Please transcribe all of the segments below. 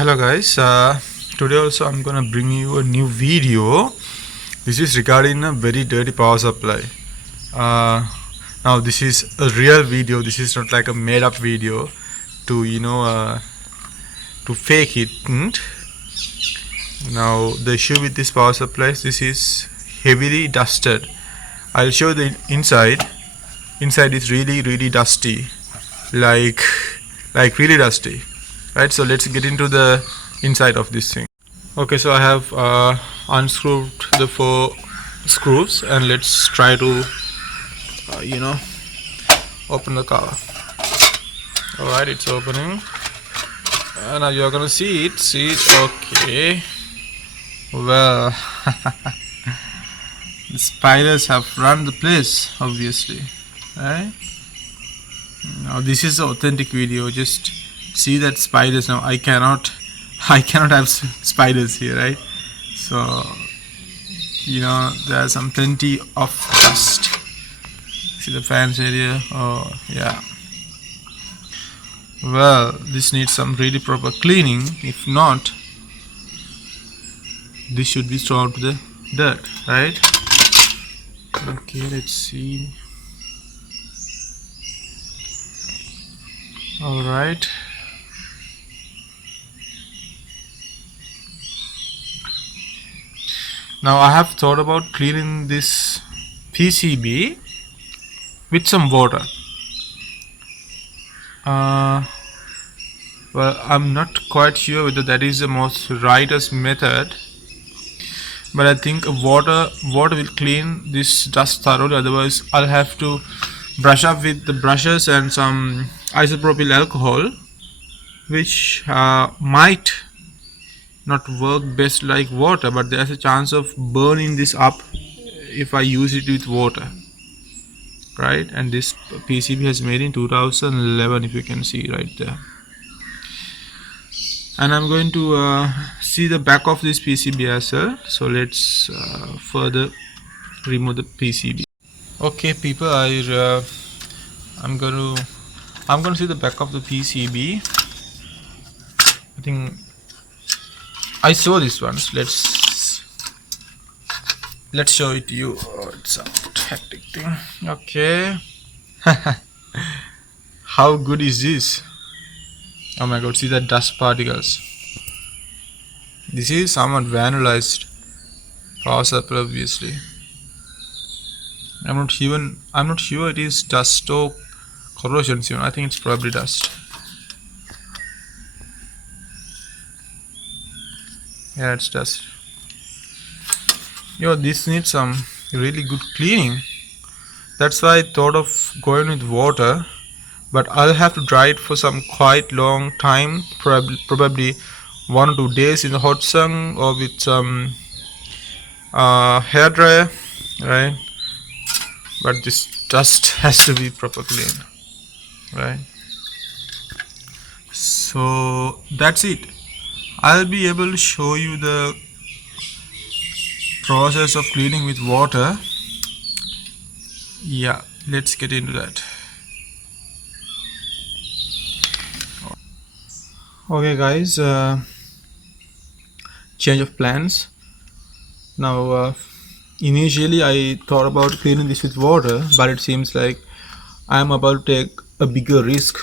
Hello guys, today also I'm gonna bring you a new video. This is regarding a very dirty power supply. uh, Now this is a real video. This is not like a made up video to to fake it. Now the issue with this power supply is this is heavily dusted. I'll show the inside is really dusty, like really dusty, right? So let's get into the inside of this thing. Okay, so I have unscrewed the 4 screws and let's try to open the cover. Alright, it's opening and now you're gonna see it. Okay, well, the spiders have run the place, obviously, right? Now this is the authentic video. Just see that spiders. Now I cannot have spiders here, right? So there's some plenty of dust. See the fans area. Oh yeah, well, this needs some really proper cleaning. If not, this should be thrown to the dirt, right? Okay, let's see. All right, now I have thought about cleaning this PCB with some water. Well, I'm not quite sure whether that is the most rightest method, but I think water will clean this dust thoroughly. Otherwise I'll have to brush up with the brushes and some isopropyl alcohol, which might not work best like water, but there's a chance of burning this up if I use it with water, right? And this PCB has made in 2011, if you can see right there. And I'm going to see the back of this PCB as well. So let's further remove the PCB. Okay people, I'm going to see the back of the PCB. I think I saw this once. Let's show it to you. Oh, it's a hectic thing. Okay. How good is this? Oh my god, see the dust particles. This is somewhat vandalized power supply, obviously. I'm not sure it is dust or corrosion. I think it's probably dust. Yeah, it's dust. This needs some really good cleaning. That's why I thought of going with water, but I'll have to dry it for some quite long time, probably 1 or 2 days in the hot sun or with some hair dryer, right? But this dust has to be proper clean, right? So that's it. I'll be able to show you the process of cleaning with water. Yeah, let's get into that. Okay guys, change of plans. Now initially I thought about cleaning this with water, but it seems like I'm about to take a bigger risk,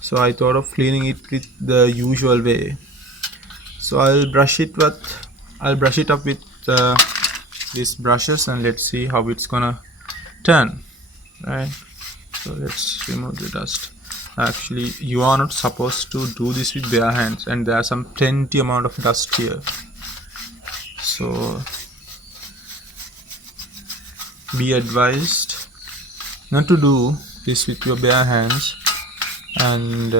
so I thought of cleaning it with the usual way. So I'll brush it up with these brushes and let's see how it's gonna turn, right? So let's remove the dust. Actually, you are not supposed to do this with bare hands, and there are some plenty amount of dust here, so be advised not to do this with your bare hands. And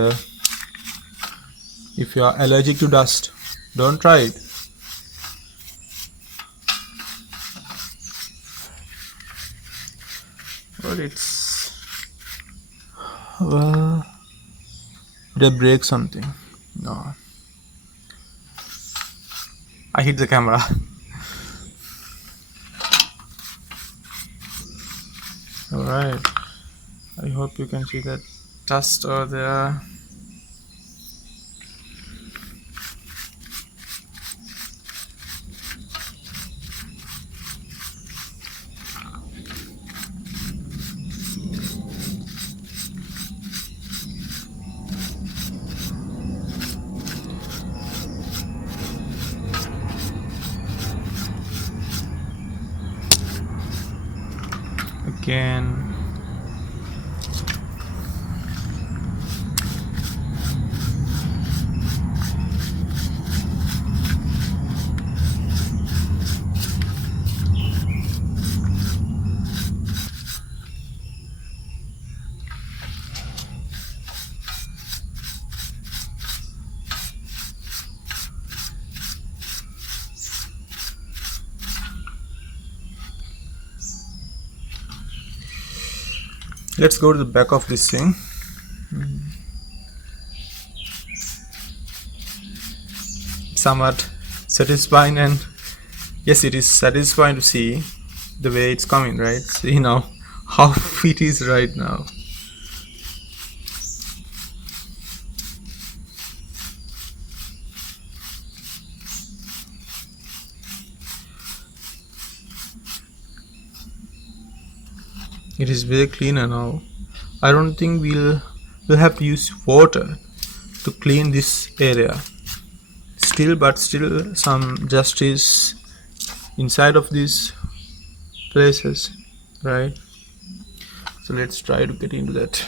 if you are allergic to dust, don't try it. Well, did I break something? No, I hit the camera. Alright, I hope you can see that dust over there. again. Let's go to the back of this thing. Somewhat satisfying, and yes, it is satisfying to see the way it's coming, right? So, how it is right now. It is very cleaner now. I don't think we'll have to use water to clean this area. Still some justice inside of these places, right? So let's try to get into that.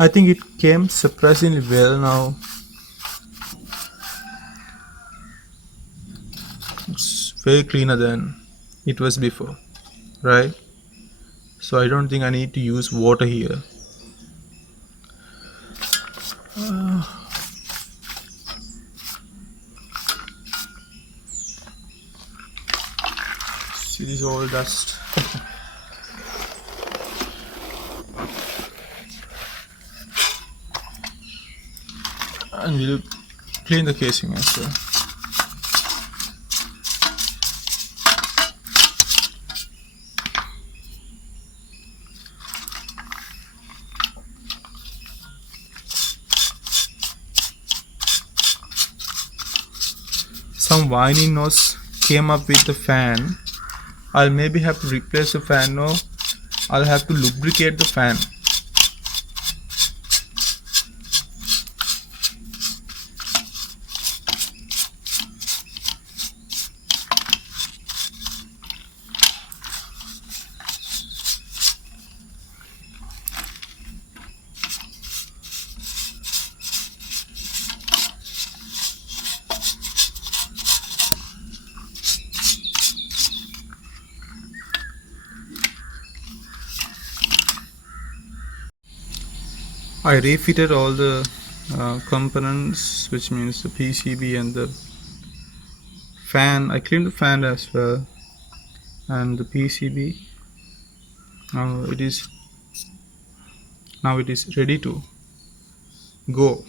I think it came surprisingly well now. It's way cleaner than it was before, right? So I don't think I need to use water here. See this all dust. And we'll clean the casing as well. Some whining noise came up with the fan. I'll maybe have to replace the fan now. I'll have to lubricate the fan. I refitted all the components, which means the PCB and the fan. I cleaned the fan as well, and the PCB. Now it is ready to go.